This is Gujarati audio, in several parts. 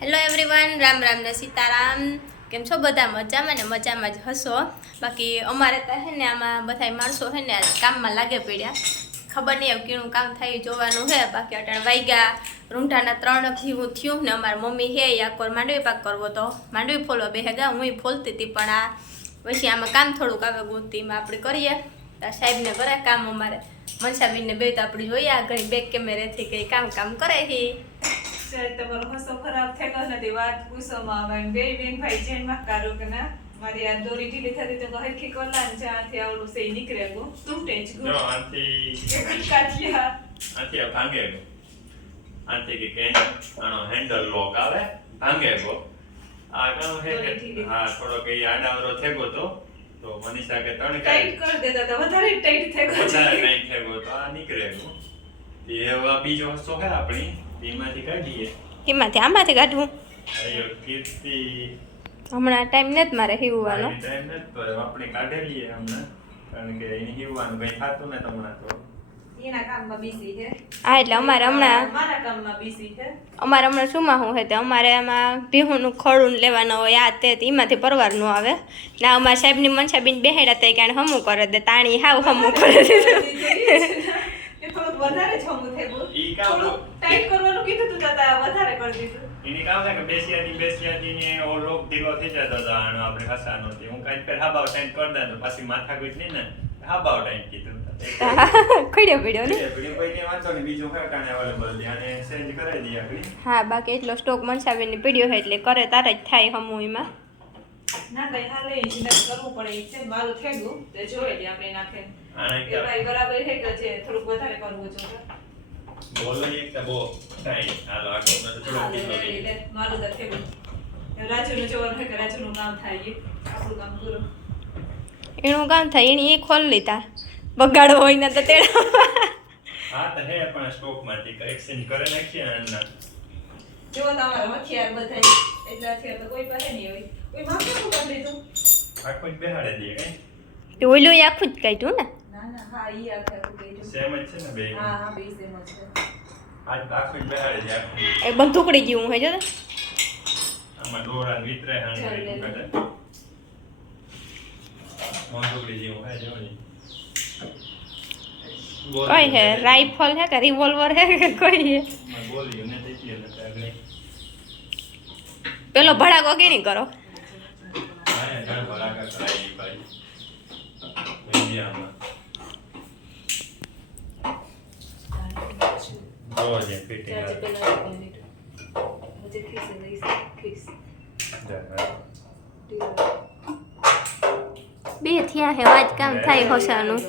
હેલો એવરીવન, રામ રામ ને સીતારામ. કેમ છો બધા? મજામાં ને? મજામાં જ હશો. બાકી અમારે તો હે ને આમાં બધા માણસો હે ને કામમાં લાગે પડ્યા. ખબર નહીં હવે કેવું કામ થાય જોવાનું હે. બાકી અટાણ વાગ્યા રૂંઢાના 3 જેવું થયું ને અમારી મમ્મી હે આકોર માંડવી પાક કરવો તો માંડવી ફોલવા બેહેગા. હું ફોલતી હતી પણ આ પછી આમાં કામ થોડુંક આવે ગુંતીમાં આપણે કરીએ. સાહેબને કરે કામ અમારે મનસાબીનને બે તો આપણે જોઈએ આ ઘણી બેક કેમેરેથી કંઈ કામ કરે છે. તમારો હસો ખરાબ થયો નથી વાત પૂછવામાં આવે બે બેન ભાઈ જેમાં કારો કે ના મારી આ દોરી ઢીલી થતી તો હરખી કોલાન જ્યાંથી આવડું સે નીકળે ગો તૂટે જ ગો no આથી કાઠિયા આથી આ ભાંગે ગો આથી કે આનો હેન્ડલ લોક આવે ભાંગે ગો આ કામ હે કે હા થોડો કે આડાવરો થેગો તો મનીષા કે ત્રણ ટાઈટ કરી દેતા તો વધારે ટાઈટ થઈ ગયો વધારે ટાઈટ થેગો તો આ નીકળે ગો એ હવે બીજો હસો હે આપણી એમાંથી કાઢીએ એમાંથી આમાંથી કાઢવું અયો કીર્તિ હમણાં ટાઈમ નથી મારે હીવવાનો. ટાઈમ નથી તો આપણે કાઢેલીએ હમણાં કારણ કે એને હીવવાનું કંઈ થાતું ને હમણાં તો એના કામમાં બીસી છે. હા એટલે અમારે હમણાં મારા કામમાં બીસી છે. અમારે હમણાં શુંમાં શું છે અમારે આમાં ભીહુંનું ખોડું લેવાનું હોય આ તે એમાંથી પરવારનું આવે ને અમારા સાહેબની મનસાબીન બેહેડા તે કારણ હમું કરે દે તાણી હાવ હમું કરે એ થોડુંક વધારે છમું થયું ઈ કામ થોડું ટાઈટ કરવાનું કીધું તો તાતા વધારે કરી દીધું. એની કામ છે કે બેસિયાની ને ઓ લોક ઢીલો થઈ જતો હતો આનો આપણે હસાનો હતી હું કાંઈ ફેર હાબાવ ટાઈમ કરી દે તો પછી માથા ગુજ નહીં ને હાબાવ ટાઈમ કીધું ખડ્યો પડ્યો ને કોઈને વાંચો ને બીજું કઈ કાને અવેલેબલ છે આને ચેન્જ કરાવી દઈએ આગળ. હા બાકી એટલો સ્ટોક મનસાબીની પીડ્યો હોય એટલે કરે તારે જ થાય હમું એમાં. ના કઈ હાલે ઇન્જિનિયર કરવું પડે ઈ છે મારું થઈ ગયું તે જોઈ લે આપણે નાખે આને એ ભાઈ બરાબર છે કે છે થોડુંક વધારે કરવું જોઈએ. બોલો એક તો બો ટાઈમ હાલો આગળ તો થોડો ઢીલો થઈ લે મારું તો થઈ ગયું. રાજુનું જોવાનું છે કે રાજુનું કામ થાય એ આપણું કામ પૂરું. એનું કામ થાય એની એ ખોલ લીધા બગાડવો હોય ને તો તેડા હા તો હે પણ સ્ટોક માંથી એક્સચેન્જ કરી નાખીએ આના જો તમારા હથિયાર બધાય એટલે હથિયાર તો કોઈ પાસે નહીં હોય કોઈ માફી શું કરી દીધું આખો જ બેહાડે દઈએ કઈ તો ઓલું આખું જ કાઢ્યું ને. ના ના હા ઈ આખે આખું કીધું સેમ જ છે ને બે હા હા બે સેમ જ છે. આજ આખો જ બેહાડે દે આખું એ બંધુકડી જેવું હોય જો તો આમાં દોરા વિતરે હાંડે કદે મોંટુકડી જેવું હે જોડી કોઈ હે રાઇફલ હે કે રિવોલ્વર હે કે કોઈ હે मैं बोल रही हूँ ना देखिए ना पहले પેલો ભડાકો કેની કરો आया घर बड़ा का कराई भाई इंडिया में दो जे फिटिंग ચાર્જ પેલા એક મિનિટ મુझे खींच नहीं खींच બે થયા હે આજ કામ થાય હોસાનું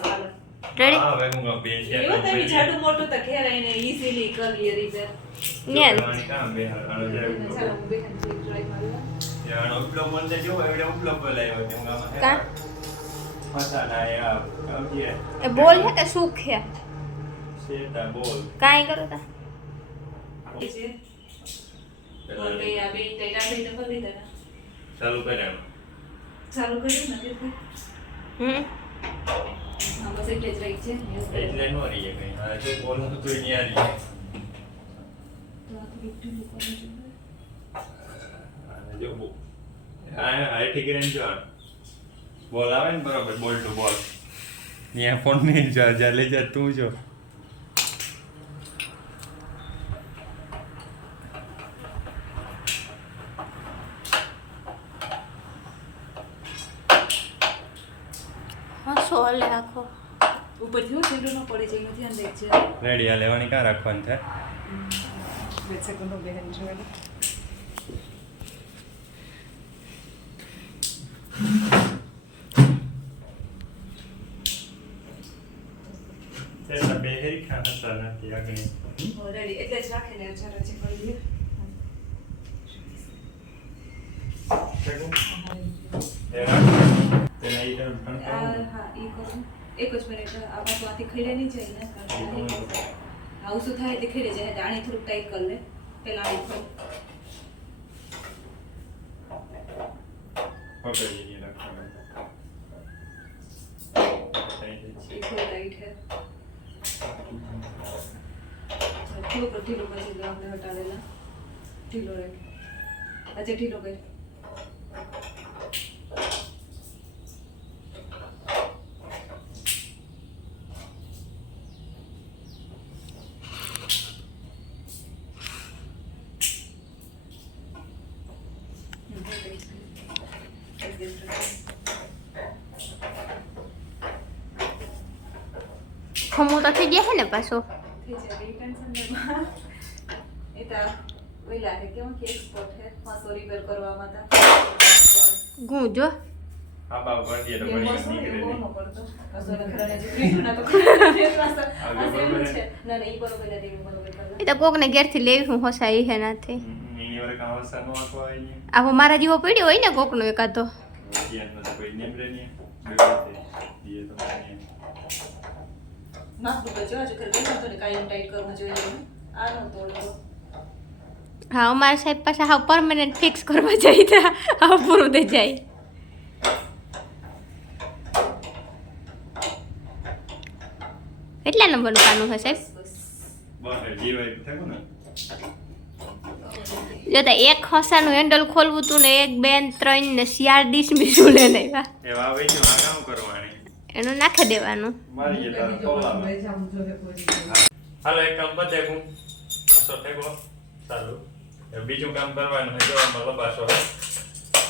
રેડી हाँ मैं कहूँगा बेच के એવું તો જાડું મોટું તો ઘેર આવીને ઈઝીલી કરી રિપેર નેલ काम बेहार आनो जाए ચાલો હું બેઠા છું ટ્રાય મારવા यार उपलो बोलते जो एवढे उपलो बोलाय होते मग आम्हाला का? पता नाही यार कावती आहे એ બોલ હે કે સુખ હે शेता बोल કાઈ કરો તા એ છે ઓકે આ બે ટેટા બે તો કરી દેના ચાલુ કર્યા ચાલુ કર્યું ને કે આ બસ એટલે જ રહી છે એટલે નો રહી કઈ હા જો બોલું તો તું નહીં આ રહી તો આ તો બીટું લોકોને જો બો આ ઠીક રહે જો બોલ આવે ને બરોબર બોલ ટુ બોલ ત્યાં ફોન નહીં જા લે જા તું જો હા સોલે આખો ઉપરથી છેડું ન પડે છે એનું ધ્યાન રાખજે રેડી આ લેવાની કાં રાખવાનું છે બે સેકન્ડ બેહન જોડે તે બે હેરી ખાતા નથી આગળ રેડી એટલે જ રાખીને જરા ચેક કરી દઈએ હા ઈ કરું એક જ મિનિટ આ બાજુ આથી ખીલે નહીં જાય ને કારણ કે આવું શું થાય તે ખીલે જાય આણી થોડુંક ટાઈટ કરી લે પેલા આણી થોડું પકડી રાખવાનું ટાઈટ है થોડુંક ઢીલું પછી આપણે હટા દેલા ઢીલો રાખે આજે ઢીલો કર. ખમો તો થઈ ગયા હે ને પાછો થઈ જાય એ ટેન્શન નહીં. એ તો ઓલા હે કેમ કે એક્સપોર્ટ હે પાછો રિપેર કરવામાં તા ગું જો આ બાબ ભરીએ તો એ ભરી મોસો નીકળે એ નહીં. બોનો પડતો પાછો એને ઘરને જે ફ્રીજ ના તો આ સેમ છે ના ના ઈ બરોબર નથી ઈ બરોબર એ તો કોકને ઘેરથી લેવી હું હોસાઈ હે નથી એની વરે કાં વરસાદ નો આખો આવી ને આવો મારા જેવો પડ્યો હોય ને કોકનો એકાદો ત્યાં તો કોઈ નેમ રે નહીં બેઠે એ તો નહીં નાખ દો જો આજે ઘર બેઠા તો ને કાયમ ટાઈટ કરવું જોઈએ આ નો તોડો. હા અમારા સાહેબ પાછા હા પરમેનન્ટ ફિક્સ કરવા જાય તા હા પૂરું થઈ જાય કેટલા નંબરનું કાનું હે સાહેબ બસ બસ જીવાય થયું ને જોતા એક ખસાનું હેન્ડલ ખોલવું તું ને 1 2 3 ને 4 ડીશ બીજું લે લેવા એવા આવે છે આ કામ કરવાની એનું નાખી દેવાનું મારી જે તારો તોલામાં હાલો એક કામ પતે હું અસો ઠેકો ચાલુ બીજું કામ કરવાનું છે જો આમાં લબાસો હે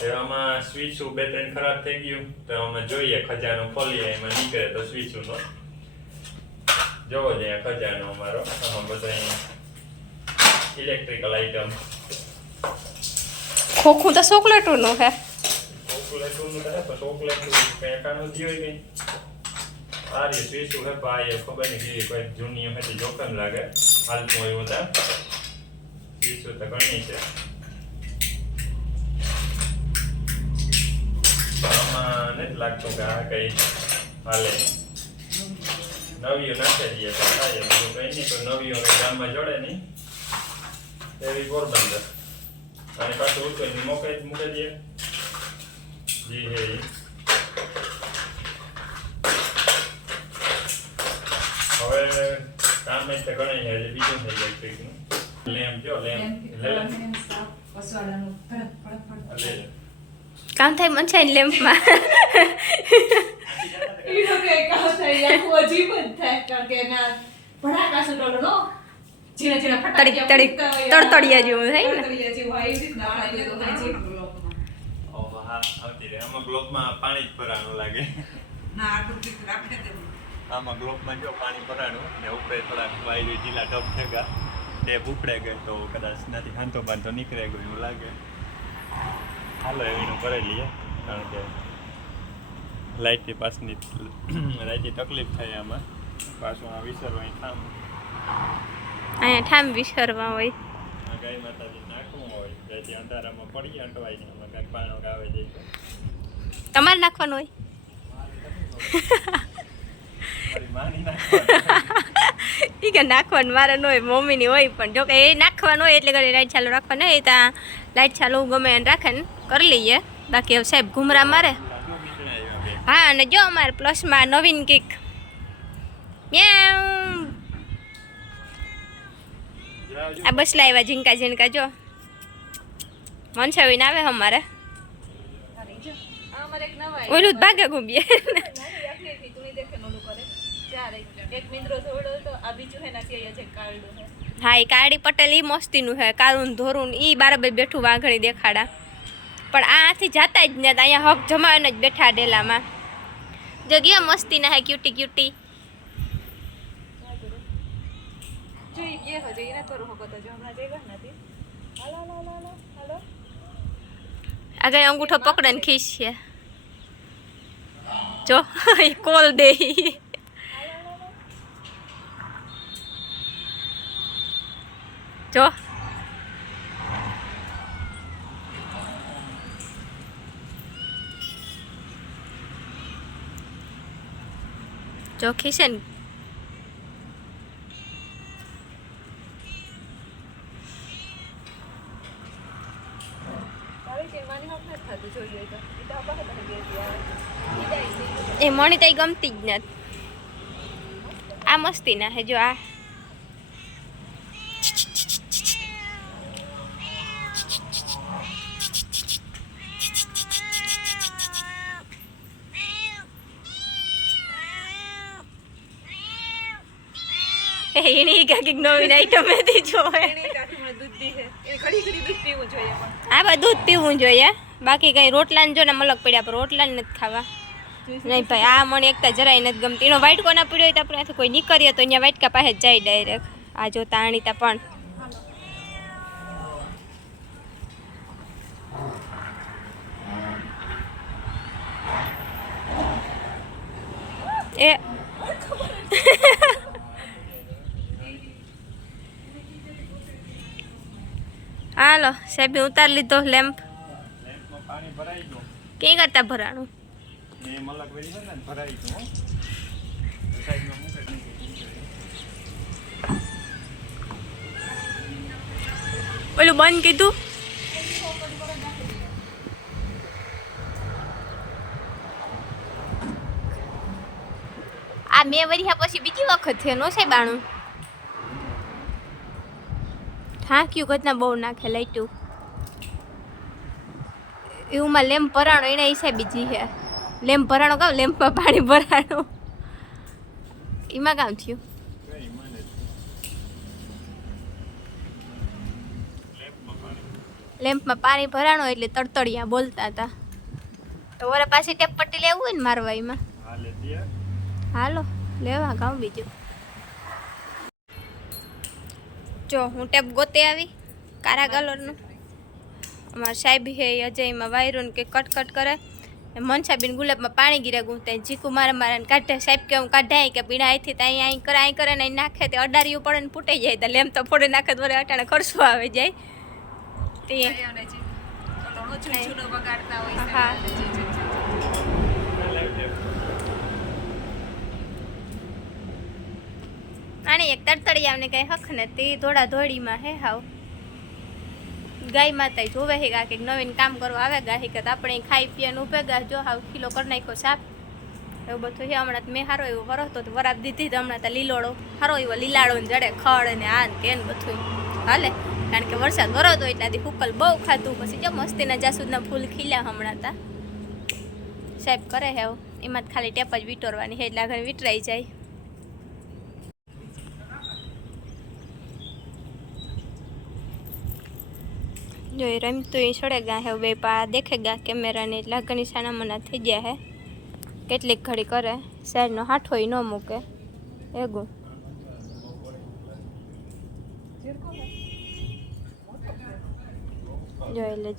એવામાં સ્વિચું 2-3 ખરાબ થઈ ગયું તો અમે જોઈએ ખજાનો ખોલીએ એમાં નીકળે તો સ્વિચુનો જોવો જ અહીંયા ખજાનો અમારો આમાં બધા ઇલેક્ટ્રિકલ આઇટમ ખોખું તો ચોકલેટનું હે ચોકલેટનું તો હે પણ ચોકલેટનું કંઈ એકાનું જ હોય કંઈ આ રીતે સ્વિચું હે પણ આ એ ખબર નહીં કે કોઈ જૂની હતી જોખમ લાગે હાલતું હોય બધા સ્વિચું તો ઘણી છે આમાં નથી લાગતું કે આ કંઈ હાલે નવીઓ નાખી દઈએ તો થાય બીજું કંઈ નહીં પણ નવીઓ કંઈ ગામમાં જોડે નહીં એવી પોરબંદર અને પાછું ઉઠવાની મૂકી દઈએ જી હે ઈ. હવે કામ જ તો ઘણા છે એટલે બીજું છે ઇલેક્ટ્રિકનું લેમ્પ જો લેમ્પ લે લે વસવાડાનું ફરક ફરક લે લે કામ થાય મન છે લેમ્પમાં ઈ તો કે કામ થાય આખું અજીબ જ થાય કારણ કે ના ભડાકા સુટોલો નો જીણા જીણા ફટાકિયા તડીક ફૂટતા હોય, તડતડિયા જેવું થાય ને તડતડિયા જેવું હોય એવી રીતના બનાવીએ તો હજી. ઓહો હા આવતી રહે આમાં ગ્લોબમાં પાણી જ ભરાવાનું લાગે ના આટલું કીધું રાખે દેવું. આમાં ગ્લોબમાં જો પાણી ભરાણું ને ઉપર થોડાક વાયુ ઢીલા ટપ થેગા ટેપ ઉપડે ગઈ તો કદાચ નથી હાંતો બાંધો નીકળે ગયું એવું લાગે હાલો એનું કરી લઈએ કારણ કે લાઇટની પાસની લાઇટની તકલીફ થાય આમાં પાછું આ વિસરવા થામ અહીંયા ઠામ વિસરવા હોય આ ગાય માતાજી નાખવું હોય જેથી અંધારામાં પડીએ અંટવાય નહીં એમાં કાંઈક પાણો આવે જાય તો તમારે નાખવાનું હોય મારી માની નાખવાનું ઈ કે નાખવાનું મારે ન હોય મમ્મીની હોય પણ જો કે એ નાખવાનું હોય એટલે ઘરે લાઈટ ચાલુ રાખવાનું હોય ત્યાં લાઈટ ચાલુ ગમે એને રાખે ને કરી લઈએ બાકી હવે સાહેબ ઘૂમરા મારે લાગુ બીજને આવ્યા બે હા અને જો અમારે પ્લસમાં નવીન કિક મ્યાઉ આ બસલા આવ્યા ઝીણકા ઝીણકા જો મનસાવીને આવે અમારે આ અમારે એક નવા ઓલું જ ભાગે ઘૂમીએ નાની આખી તું દેખે નોલું કરે ચાર એક મિંદ્રો થોડો તો આ બીજું હે નાખી છે કાળું હે હા એ કાળી પટેલ ઈ મસ્તીનું છે કાળું ને ધોરું ઈ બરાબર બેઠું વાઘણી દેખાડા પણ આથી જાતા જ ને અહીંયા હક જમાવીને જ બેઠા ડેલામાં જો ગયા મસ્તીના હે ક્યુટી ક્યુટી જો ઈ કે હજે એને તો રોહો તો જો હમણાં જઈ ગયા નથી હાલો હાલો હાલો હાલો આગળ અંગૂઠો પકડે ને ખીસીએ જો એ કોલ દે જો જો ખીસે ને તારી કે માની હક નથી થતું જોઈએ તો ઈ તો આપા હતા કે યાર એ મણી તઈ ગમતી જ નથી આ મસ્તી ના હે જો આ એની કાંઈક નવીન આઈટમ હતી જોવે. એની કાકી મને દૂધ દી છે એ ઘડી ઘડી દૂધ પીવું જોઈએ પણ આ બા દૂધ પીવું જોઈએ, બાકી કઈ રોટલાને જો ને મલક પડ્યા પર રોટલાને નથી ખાવા. નહીં ભાઈ આ મને એકતા જરાય નથી ગમતી. એનો વાઇટકો ના પીડ્યો હોય તો આપણે કોઈ નીકળીએ તો અહીંયા વાઇટકા પાસે જ જાય ડાયરેક્ટ. આ જો તાણીતા પણ એ હાલો સાહેબે ઉતાર લીધો લેમ્પ. લેમ્પમાં પાણી ભરાઈ ગયું ક્યાં કરતા ભરાણું? ને મલક વેરી છે ને ભરાઈ ગયું સાઈડમાં મૂકે નહીં. ઓલું બંધ કીધું. આ 2 વર્ષ પછી બીજી વખત છે નો સાહેબ આણું. ઠાંક્યું ઘટના બહુ નાખે લાઈટું એવુંમાં લેમ્પ ભરાણો એના હિસાબે બીજી છે. લેમ્પ ભરાણો કામ લેમ્પમાં પાણી ભરાણો એમાં કામ થયું. લેમ્પમાં પાણી ભરાણો એટલે તડતડિયા બોલતા હતા. તો વરે પાછી ટેપ પટ્ટી લેવું હોય ને મારવા એમાં. હાલો લેવા ગાઉં બીજું. જો હું ટેપ ગોતે આવી કારા કલરનું. અમારા સાહેબ હે અજયમાં વાયરોન કે કટ કરે. મનસાબીન ગુલાબમાં પાણી ગીરે ગુંતે ચીકુ મારે કાઢે. સાહેબ કે હું કાઢાય કે પીણા અહીંથી તો અહીં કરે ને અહીં નાખે તે અડારીયું પડે ને ફૂટાઈ જાય તો લેમ તો ફોડે નાખે તો વરે અટાણે ખર્ચો આવે જાય તે હા. આને એક તડતડિયાને કઈ હક ને તે થોડા ધોળીમાં હે હાવ ગાય માતા જોવે હે કે નવીન કામ કરવા આવે ગાહી કે આપણે ખાઈ પીને ઉભે ગા જો હાવ કિલો કરી નાખ્યો સાપ એવું બધું છે. હમણાં મેં સારો એવો વરસતો તો વરાપ દીધી તો હમણાં તો લીલોડો સારો એવો લીલાડો ને જડે ખડ ને આ ને કે બધું હાલે કારણ કે વરસાદ વરસતો એટલાથી ફૂકલ બહુ ખાધું પછી જો મસ્તીના જાસૂદના ફૂલ ખીલ્યા હમણાં તા સાહેબ કરે હે એમાં જ ખાલી ટેપ જ વીટોરવાની છે એટલે આગળ વીટરાઈ જાય. જો એ રમતું એ છોડેગા હે બે પા દેખેગા કેમેરાને એટલે ઘણી સાના મના થઈ ગયા હે. કેટલીક ઘડી કરે સાઈડનો હાથો ન મૂકે એગું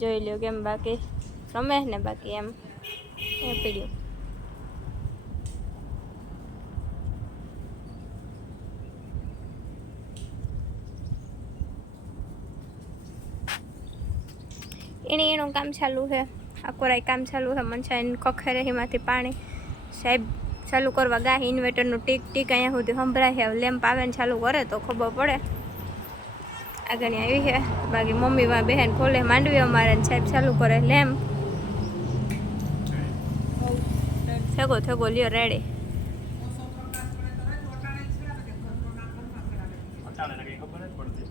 જોઈ લ્યો કેમ બાકી રમે ને બાકી એમ એ પીડ્યું. એનું કામ ચાલુ છે આકોરાય કામ ચાલુ છે. મનસાઈને ખખેરે એમાંથી પાણી સાહેબ ચાલુ કરવા ગા ઇન્વર્ટરનું ટીક ટીક અહીંયા સુધી સંભળાય છે. લેમ્પ આવે ને ચાલુ કરે તો ખબર પડે આગળ આવી છે. બાકી મમ્મીમાં બહેન ખોલે માંડવી અમારે સાહેબ ચાલુ કરે લેમ્પ. થેગો લ્યો રેડી. ખબર જ પડતી